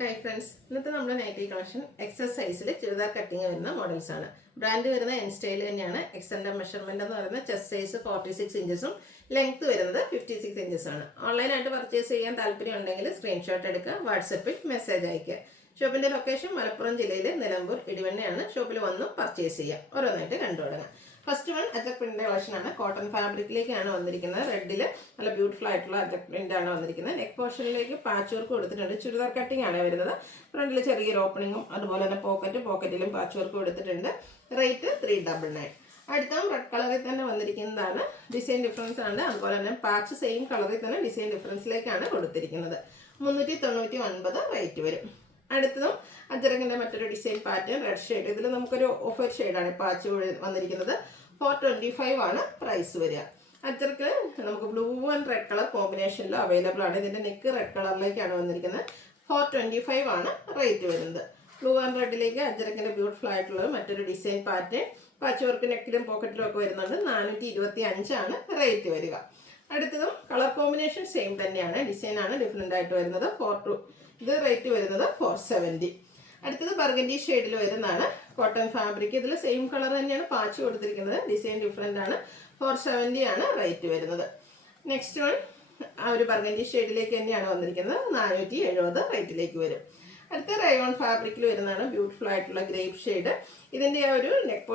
Hi friends, ഇന്നത്തെ നമ്മുടെ nightie collection Excel സൈസിൽ ചുരിദാർ കട്ടിങ് വരുന്ന മോഡൽസ് ആണ്. ബ്രാൻഡ് വരുന്ന എൻ സ്റ്റൈൽ തന്നെയാണ്. എക്സലിൻ്റെ മെഷർമെന്റ് എന്ന് പറയുന്നത് ചെസ്റ്റ് സൈസ് 46 ഇഞ്ചസും ലെങ്ത് വരുന്നത് 56 ഇഞ്ചസ് ആണ്. ഓൺലൈനായിട്ട് പർച്ചേസ് ചെയ്യാൻ താല്പര്യം ഉണ്ടെങ്കിൽ സ്ക്രീൻഷോട്ട് എടുക്കുക, വാട്സപ്പിൽ മെസ്സേജ് അയക്കുക. ഷോപ്പിന്റെ ലൊക്കേഷൻ മലപ്പുറം ജില്ലയിലെ നിലമ്പൂർ ഇടിവണ്ണയാണ്. ഷോപ്പിൽ വന്ന് പർച്ചേസ് ചെയ്യാം. ഓരോന്നായിട്ട് കണ്ടു തുടങ്ങാം. ഫസ്റ്റ് വൺ അജക് പ്രിന്റ് കളക്ഷൻ ആണ്. കോട്ടൺ ഫാബ്രിക്കിലേക്കാണ് വന്നിരിക്കുന്നത്. റെഡിൽ നല്ല ബ്യൂട്ടിഫുൾ ആയിട്ടുള്ള അജക് പ്രിന്റ് ആണ് വന്നിരിക്കുന്നത്. നെക്ക് പോർഷനിലേക്ക് പാച്ച് വർക്ക് കൊടുത്തിട്ടുണ്ട്. ചുരിദാർ കട്ടിംഗ് ആണ് വരുന്നത്. ഫ്രണ്ടിൽ ചെറിയൊരു ഓപ്പണിങ്ങും അതുപോലെ തന്നെ പോക്കറ്റിലും പാച്ച് വർക്ക് കൊടുത്തിട്ടുണ്ട്. റേറ്റ് 399. അടുത്ത റെഡ് കളറിൽ തന്നെ വന്നിരിക്കുന്നതാണ്. ഡിസൈൻ ഡിഫറൻസ് ആണ്. അതുപോലെ തന്നെ പാച്ച് സെയിം കളറിൽ തന്നെ ഡിസൈൻ ഡിഫറൻസിലേക്കാണ് കൊടുത്തിരിക്കുന്നത്. 399 റേറ്റ് വരും. അടുത്തതും അജറകിന്റെ മറ്റൊരു ഡിസൈൻ പാറ്റേൺ റെഡ് ഷെയ്ഡ്. ഇതിൽ നമുക്കൊരു ഓഫർ ഷെയ്ഡാണ് പാച്ച് വന്നിരിക്കുന്നത്. 425 ആണ് പ്രൈസ് വരിക. അജർക്ക് നമുക്ക് ബ്ലൂ ആൻഡ് റെഡ് കളർ കോമ്പിനേഷനിൽ അവൈലബിൾ ആണ്. ഇതിന്റെ നെക്ക് റെഡ് കളറിലേക്കാണ് വന്നിരിക്കുന്നത്. 425 ആണ് റേറ്റ് വരുന്നത്. ബ്ലൂ ആൻഡ് റെഡിലേക്ക് അജറക്കിന്റെ ബ്യൂട്ടിഫുൾ ആയിട്ടുള്ള മറ്റൊരു ഡിസൈൻ പാറ്റേൺ പാച്ച് വർക്ക് നെക്കിലും പോക്കറ്റിലും ഒക്കെ വരുന്നുണ്ട്. 425 ആണ് റേറ്റ് വരിക. അടുത്തതും കളർ കോമ്പിനേഷൻ സെയിം തന്നെയാണ്. ഡിസൈൻ ആണ് ഡിഫറെന്റ് ആയിട്ട് വരുന്നത്. ഇത് റേറ്റ് വരുന്നത് 470. അടുത്തത് ബർഗൻഡി ഷെയ്ഡിൽ വരുന്നതാണ്. Cotton fabric. ഇതിൽ സെയിം കളർ തന്നെയാണ് പാച്ച് കൊടുത്തിരിക്കുന്നത്. ഡിസൈൻ ഡിഫറെന്റ് ആണ്. 470 ആണ് റേറ്റ് വരുന്നത്. നെക്സ്റ്റ് വൺ ആ ഒരു ബർഗൻഡി ഷെയ്ഡിലേക്ക് തന്നെയാണ് വന്നിരിക്കുന്നത്. 470 റേറ്റിലേക്ക് വരും. അടുത്ത റയോൺ ഫാബ്രിക്കിൽ വരുന്നതാണ്. ബ്യൂട്ടിഫുൾ ആയിട്ടുള്ള ഗ്രേപ്പ് ഷെയ്ഡ്. ഇതിന്റെ ആ ഒരു നെക്ക്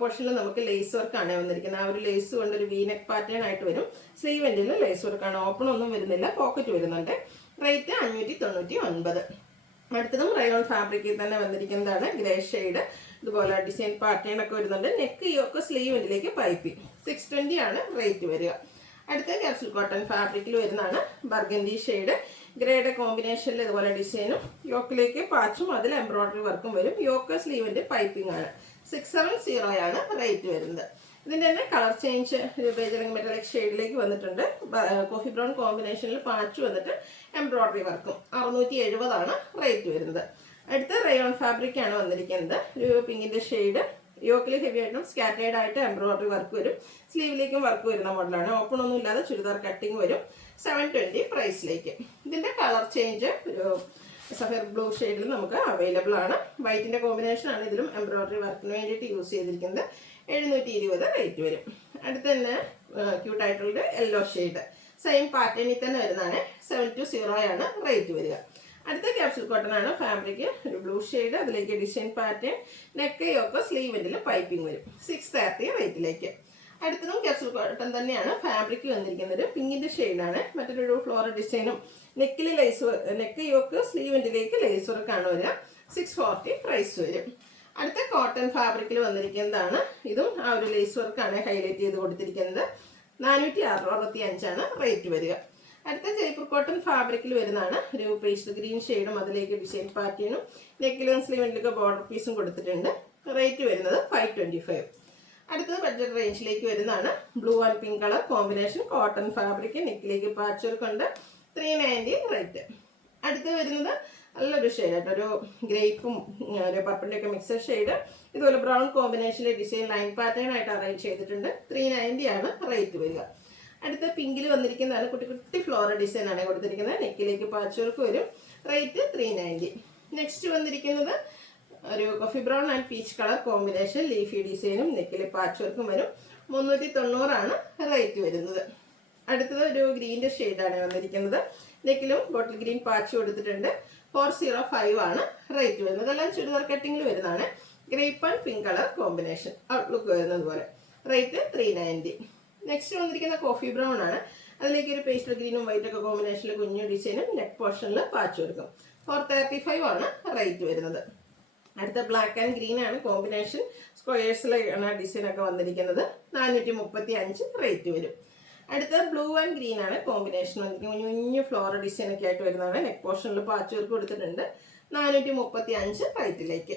പോർഷനിൽ നമുക്ക് ലേസ് വർക്ക് ആണ് വന്നിരിക്കുന്നത്. ആ ഒരു ലേസ് കൊണ്ട് ഒരു വി നെക്ക് പാറ്റേൺ ആയിട്ട് വരും. സ്ലീവ് എൻഡിൽ ലേസ് വർക്ക് ആണ്. ഓപ്പൺ ഒന്നും വരുന്നില്ല. പോക്കറ്റ് വരുന്നുണ്ട്. റേറ്റ് 599. അടുത്തതും റയോൺ ഫാബ്രിക്കിൽ തന്നെ വന്നിരിക്കുന്നതാണ്. Grey shade. ഇതുപോലെ ഡിസൈൻ പാറ്റേൺ ഒക്കെ വരുന്നുണ്ട്. നെക്ക് യോക്ക് സ്ലീവ് എൻഡിലേക്ക് പൈപ്പിംഗ്. 620 ആണ് റേറ്റ് വരിക. അടുത്ത ക്യാപ്സുൽ കോട്ടൺ ഫാബ്രിക്കിൽ വരുന്നതാണ്. Burgundy shade. ഗ്രേയുടെ കോമ്പിനേഷനിൽ ഇതുപോലെ ഡിസൈനും യോക്കിലേക്ക് പാച്ചും അതിൽ എംബ്രോയിഡറി വർക്കും വരും. യോക്ക് സ്ലീവിന്റെ പൈപ്പിംഗ് ആണ്. 670 ആണ് റേറ്റ് വരുന്നത്. ഇതിന്റെ തന്നെ കളർ ചേഞ്ച് ബേജ് അല്ലെങ്കിൽ മെറ്റാലിക് ഷെയ്ഡിലേക്ക് വന്നിട്ടുണ്ട്. കോഫി ബ്രൗൺ കോമ്പിനേഷനിൽ പാച്ച് വന്നിട്ട് എംബ്രോയിഡറി വർക്കും. 670 ആണ് റേറ്റ് വരുന്നത്. അടുത്ത റയോൺ ഫാബ്രിക് ആണ് വന്നിരിക്കുന്നത്. ഒരു പിങ്കിന്റെ ഷെയ്ഡ്. യോക്കിൽ ഹെവി ആയിട്ടും സ്കാറ്റേഡ് ആയിട്ട് എംബ്രോയിഡറി വർക്ക് വരും. സ്ലീവിലേക്കും വർക്ക് വരുന്ന മോഡലാണ്. ഓപ്പൺ ഒന്നും ഇല്ലാതെ ചുരിദാർ കട്ടിങ് വരും. 720 പ്രൈസിലേക്ക്. ഇതിന്റെ കളർ ചേഞ്ച് ഒരു സഫയർ ബ്ലൂ ഷെയ്ഡിൽ നമുക്ക് അവൈലബിൾ ആണ്. വൈറ്റിന്റെ കോമ്പിനേഷൻ ആണ് ഇതിലും എംബ്രോയിഡറി വർക്കിന് വേണ്ടിയിട്ട് യൂസ് ചെയ്തിരിക്കുന്നത്. 720 റേറ്റ് വരും. അടുത്ത് തന്നെ ക്യൂട്ടായിട്ടുള്ള യെല്ലോ ഷെയ്ഡ്. സെയിം പാറ്റേണിൽ തന്നെ വരുന്നതാണ്. 720 ആണ് റേറ്റ് വരിക. അടുത്ത ക്യാപ്സുൽ കോട്ടൺ ആണ് ഫാബ്രിക്. ഒരു ബ്ലൂ ഷെയ്ഡ്. അതിലേക്ക് ഡിസൈൻ പാറ്റേൺ നെക്ക് യോക്ക് സ്ലീവിൻ്റെ പൈപ്പിംഗ് വരും. 630 റേറ്റിലേക്ക്. അടുത്തതും ക്യാപ്സുൽ കോട്ടൺ തന്നെയാണ്. ഫാബ്രിക് വന്നിരിക്കുന്നത് പിങ്കിന്റെ ഷെയ്ഡാണ്. മറ്റൊരു ഫ്ലോറൽ ഡിസൈനും നെക്കിൽ നെക്ക് യോക്ക് സ്ലീവിൻ്റെലേക്ക് ലേസ് വർക്കാണ് വരിക. 640 പ്രൈസ് വരും. അടുത്ത കോട്ടൺ ഫാബ്രിക്കിൽ വന്നിരിക്കുന്നതാണ്. ഇതും ആ ഒരു ലേസ് വർക്കാണ് ഹൈലൈറ്റ് ചെയ്ത് കൊടുത്തിരിക്കുന്നത്. 465 ആണ് റേറ്റ് വരിക. അടുത്ത ജയ്പൂർ കോട്ടൺ ഫാബ്രിക്കിൽ വരുന്നതാണ്. ഒരു പേസ്റ്റൽ ഗ്രീൻ ഷെയ്ഡും അതിലേക്ക് ഡിസൈൻ പാറ്റേണും നെക്കിലും സ്ലീവിൻ്റെയൊക്കെ ബോർഡർ പീസും കൊടുത്തിട്ടുണ്ട്. റേറ്റ് വരുന്നത് 525. അടുത്തത് ബഡ്ജറ്റ് റേഞ്ചിലേക്ക് വരുന്നതാണ്. Blue and pink colour combination cotton fabric. നെക്കിലേക്ക് പാച്ച് വർക്ക് ഉണ്ട്. 390 റേറ്റ്. അടുത്ത് വരുന്നത് നല്ലൊരു ഷെയ്ഡായിട്ട് ഒരു ഗ്രേപ്പും ഒരു പർപ്പിൻ്റെ ഒക്കെ മിക്സഡ് ഷെയ്ഡ്. ഇതുപോലെ ബ്രൗൺ കോമ്പിനേഷനിൽ ഡിസൈൻ ലൈൻ പാറ്റേൺ ആയിട്ട് അറേഞ്ച് ചെയ്തിട്ടുണ്ട്. 390 ആണ് റേറ്റ് വരിക. അടുത്ത പിങ്കിൽ വന്നിരിക്കുന്നതാണ്. കുട്ടി കുട്ടി ഫ്ലോറൽ ഡിസൈൻ ആണ് കൊടുത്തിരിക്കുന്നത്. നെക്കിലേക്ക് പാച്ച് വർക്ക് വരും. റേറ്റ് 390. നെക്സ്റ്റ് വന്നിരിക്കുന്നത് ഒരു coffee brown and peach colour combination leafy ഡിസൈനും നെക്കിൽ പാച്ച് വർക്കും വരും. 390 ആണ് റേറ്റ് വരുന്നത്. അടുത്തത് ഒരു ഗ്രീൻ്റെ ഷെയ്ഡാണ് വന്നിരിക്കുന്നത്. നെക്കിലും ബോട്ടിൽ ഗ്രീൻ പാച്ച് കൊടുത്തിട്ടുണ്ട്. 405 ആണ് റേറ്റ് വരുന്നത്. അതെല്ലാം ചുരിദാർ കട്ടിങ്ങിൽ വരുന്നതാണ്. Grape and pink colour combination outlook വരുന്നത് പോലെ. റേറ്റ് 390. നെക്സ്റ്റ് വന്നിരിക്കുന്ന കോഫി ബ്രൗൺ ആണ്. അതിലേക്ക് ഒരു പേസ്റ്റൽ ഗ്രീനും വൈറ്റൊക്കെ കോമ്പിനേഷനിൽ കുഞ്ഞു ഡിസൈനും നെക്ക് പോർഷനിൽ പാച്ച് കൊടുക്കും. 435 ആണ് റേറ്റ് വരുന്നത്. അടുത്ത ബ്ലാക്ക് ആൻഡ് ഗ്രീൻ ആണ് കോമ്പിനേഷൻ. സ്ക്വയേഴ്സിലാണ് ഡിസൈൻ ഒക്കെ വന്നിരിക്കുന്നത്. 435 റേറ്റ് വരും. അടുത്ത ബ്ലൂ ആൻഡ് ഗ്രീൻ ആണ് കോമ്പിനേഷൻ വന്നിരിക്കുന്നത്. കുഞ്ഞു ഫ്ലോറൽ ഡിസൈൻ ഒക്കെ ആയിട്ട് വരുന്നതാണ്. നെക്ക് പോർഷനിൽ പാച്ച് വർക്ക് കൊടുത്തിട്ടുണ്ട്. 435 റേറ്റിലേക്ക്.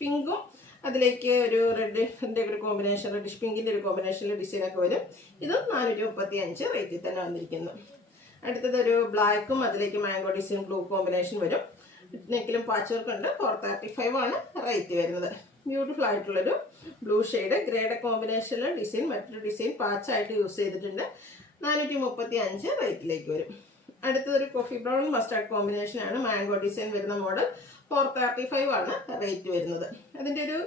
പിങ്കും അതിലേക്ക് ഒരു റെഡിൻ്റെ ഒരു കോമ്പിനേഷൻ, റെഡിഷ് പിങ്കിൻ്റെ ഒരു കോമ്പിനേഷനിൽ ഡിസൈനൊക്കെ വരും. ഇതും 435 റേറ്റിൽ തന്നെ വന്നിരിക്കുന്നു. അടുത്തത് ഒരു ബ്ലാക്കും അതിലേക്ക് മാംഗോ ഡിസൈൻ ബ്ലൂ കോമ്പിനേഷൻ വരും. നെക്കിലും പാച്ച് വർക്ക് ഉണ്ട്. 435 ആണ് റേറ്റ് വരുന്നത്. ബ്യൂട്ടിഫുൾ ആയിട്ടുള്ളൊരു ബ്ലൂ ഷെയ്ഡ്. ഗ്രേയുടെ കോമ്പിനേഷനിൽ ഡിസൈൻ മറ്റൊരു ഡിസൈൻ പാച്ചായിട്ട് യൂസ് ചെയ്തിട്ടുണ്ട്. 435 റേറ്റിലേക്ക് വരും. അടുത്തതൊരു കോഫി ബ്രൗൺ മസ്റ്റാർഡ് കോമ്പിനേഷനാണ്. മാംഗോ ഡിസൈൻ വരുന്ന മോഡൽ. 435 ആണ് റേറ്റ് വരുന്നത്. അതിൻ്റെ ഒരു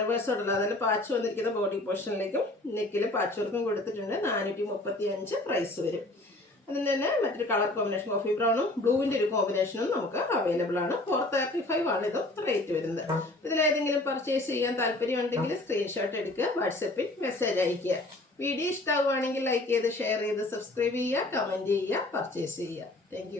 റിവേഴ്സ് ഉണ്ടല്ലോ, അതിൽ പാച്ച് വന്നിരിക്കുന്ന ബോഡി പോർഷനിലേക്കും നെക്കിൽ പാച്ച് വർക്കും കൊടുത്തിട്ടുണ്ട്. 435 പ്രൈസ് വരും. അതിന് തന്നെ മറ്റൊരു കളർ കോമ്പിനേഷൻ കോഫി ബ്രൗണും ബ്ലൂവിൻ്റെ ഒരു കോമ്പിനേഷനും നമുക്ക് അവൈലബിൾ ആണ്. 435 ആണ് ഇതും റേറ്റ് വരുന്നത്. ഇതിലേതെങ്കിലും പർച്ചേസ് ചെയ്യാൻ താല്പര്യമുണ്ടെങ്കിൽ സ്ക്രീൻഷോട്ട് എടുക്കുക, വാട്സപ്പിൽ മെസ്സേജ് അയയ്ക്കുക. വീഡിയോ ഇഷ്ടമാവുകയാണെങ്കിൽ ലൈക്ക് ചെയ്ത് ഷെയർ ചെയ്ത് സബ്സ്ക്രൈബ് ചെയ്യുക, കമൻറ്റ് ചെയ്യുക, പർച്ചേസ് ചെയ്യുക. താങ്ക്